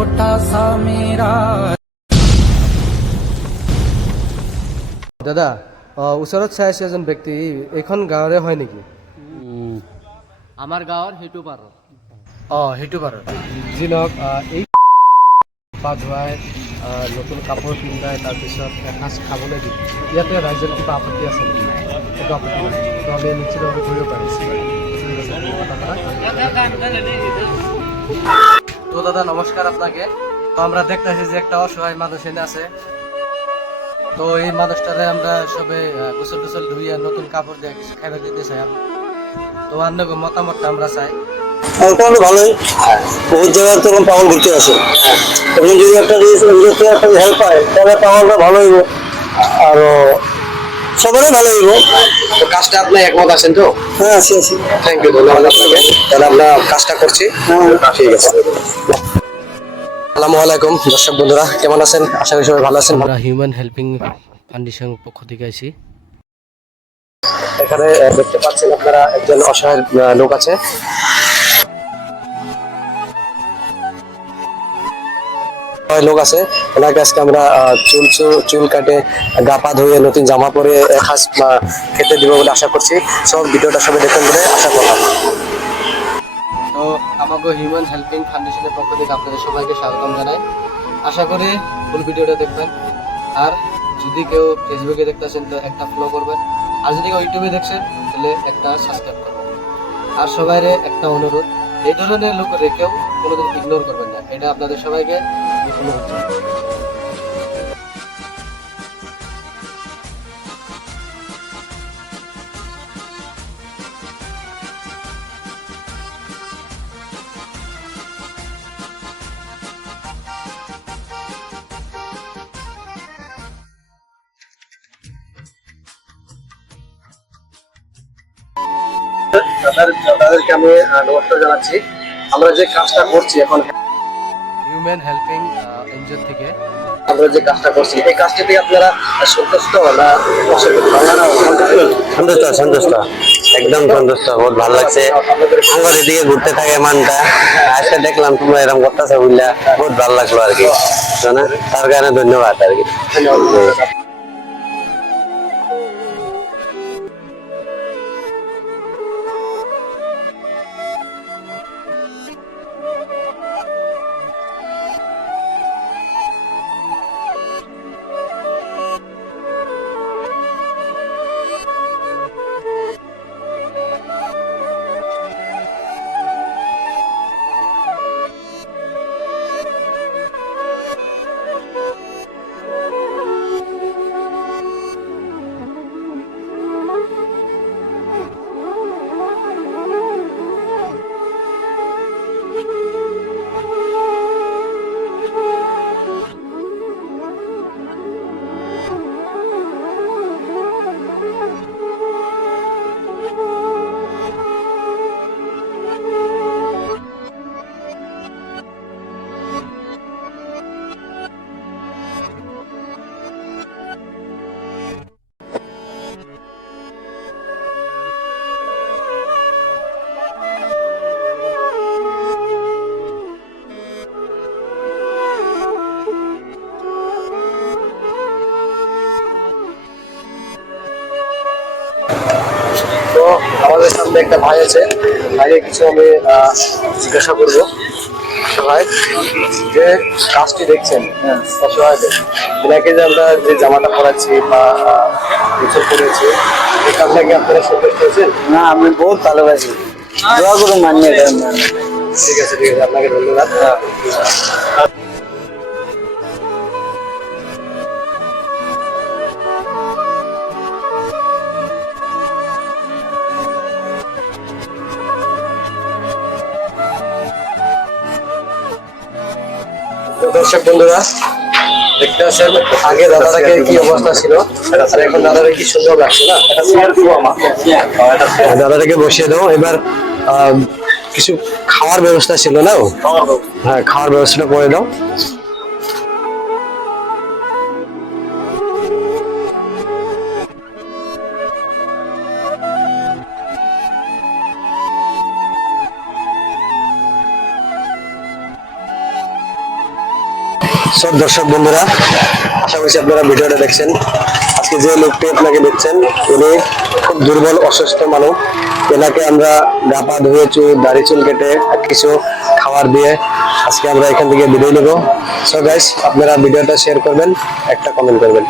छोटा सा मेरा দাদা অ, ওচৰত চাই আছে এজন ব্যক্তি এইখন গাঁৱৰে হয় নেকি আমাৰ গাঁৱৰ সেইটো পাৰত অঁ সেইটো বাৰু যি নহওক আহ, এই পা ধুৱাই আহ, নতুন কাপোৰ পিন্ধাই তাৰপিছত এসাঁজ খাবলৈ দি ইয়াতে ৰাইজৰ কিবা আপত্তি আছে নেকি একো আপত্তি নাই তো আমি নিশ্চিতভাৱে কৰিব পাৰিছোঁ দাদা নমস্কার আপনাকে। তো আমরা দেখতেছি যে একটা অসহায় মানুষ এনে আছে। তো এই মানুষটারে আমরা সবে গোসল টোসল ধুইয়া নতুন কাপড় দিয়ে কিছু খাইবার দিতে চাই তো অন্য মতামতটা আমরা চাই। আমার ভালোই। বহুত জায়গায় তো এরকম ঘুরতে আসে। এবং যদি একটা হেল্প পায়, তাহলে পাগলটা ভালো হইব। আরও সবারই ভালো হইব। তো কাজটা আপনি একমত আছেন তো? হ্যাঁ আছি আছি। থ্যাংক ইউ ধন্যবাদ আপনাকে। তাহলে আমরা কাজটা করছি। ঠিক আছে। আসসালামু আলাইকুম দর্শক বন্ধুরা কেমন আছেন? আশা করি সবাই ভালো আছেন। আমরা হিউম্যান হেল্পিং ফাউন্ডেশন পক্ষ থেকে আইছি এখানে দেখতে পাচ্ছেন আপনারা একজন অসহায় লোক আছে। লোক আছে, ওনাকে আজকে আমরা চুল চুল- কাটে, গা পা ধুয়ে নতুন জামা পরে এক খেতে দিব বলে আশা করছি। সব ভিডিওটা সবাই দেখবেন বলে আশা করলাম। তো, আমাকে হিউম্যান হেল্পিং ফাউন্ডেশনের পক্ষ থেকে আপনাদের সবাইকে স্বাগতম জানাই। আশা করি ফুল ভিডিওটা দেখবেন। আর যদি কেউ ফেসবুকে দেখতেছেন, তো একটা ফলো করবেন। আর যদি কেউ ইউটিউবে দেখছেন, তাহলে একটা সাবস্ক্রাইব করবেন। আর সবাইরে একটা অনুরোধ, এই ধরনের লোকের কেউ কোনোদিন ইগনোর করবেন না। এটা আপনাদের সবাইকে তাদেরকে আমি নমস্কার জানাচ্ছি। আমরা যে কাজটা করছি এখন হিউম্যান হেল্পিং এনজিও থেকে। আমরা যে কাজটা করছি এই কাজটিতে আপনারা সন্তুষ্ট না সন্তুষ্ট সন্তুষ্ট। একদম সন্তুষ্ট বহুত ভালো লাগছে। আমার এদিকে ঘুরতে থাকে মানটা। আজকে দেখলাম তোমরা এরকম করতেছে বুঝলা বহুত ভালো লাগল আর কি। তার কারণে ধন্যবাদ আর কি। তো আমাদের সামনে একটা ভাই আছে। ভাইকে কিছু আমি জিজ্ঞাসা করব। ভাই যে কাজটি দেখছেন অসহায়দের এনাকে যে আমরা যে জামাটা পরাচ্ছি বা কিছু করেছি এই কাজটা কি আপনারা সন্তুষ্ট হয়েছেন না আমি বহুত ভালোবাসি। দোয়া করে মানিয়ে ঠিক আছে ঠিক আছে আপনাকে ধন্যবাদ। দর্শক বন্ধুরা দেখতে পাচ্ছেন আগে দাদাটাকে কি অবস্থা ছিল? আর এখন দাদাটা কি সুন্দর লাগছে না? দাদাটাকে বসিয়ে দাও এবার আহ, কিছু খাওয়ার ব্যবস্থা ছিল না হ্যাঁ খাওয়ার ব্যবস্থাটা করে দাও। সব দর্শক বন্ধুরা, আশা করছি আপনারা ভিডিওটা দেখছেন। আজকে যে লোকটি আপনাকে দেখছেন, উনি খুব দুর্বল, অসুস্থ মানুষ। এনাকে আমরা গা পা ধুয়ে চুল, দাড়ি চুল কেটে কিছু খাবার দিয়ে আজকে আমরা এখান থেকে বিদায় নেব। সো গাইস আপনারা ভিডিওটা শেয়ার করবেন, একটা কমেন্ট করবেন।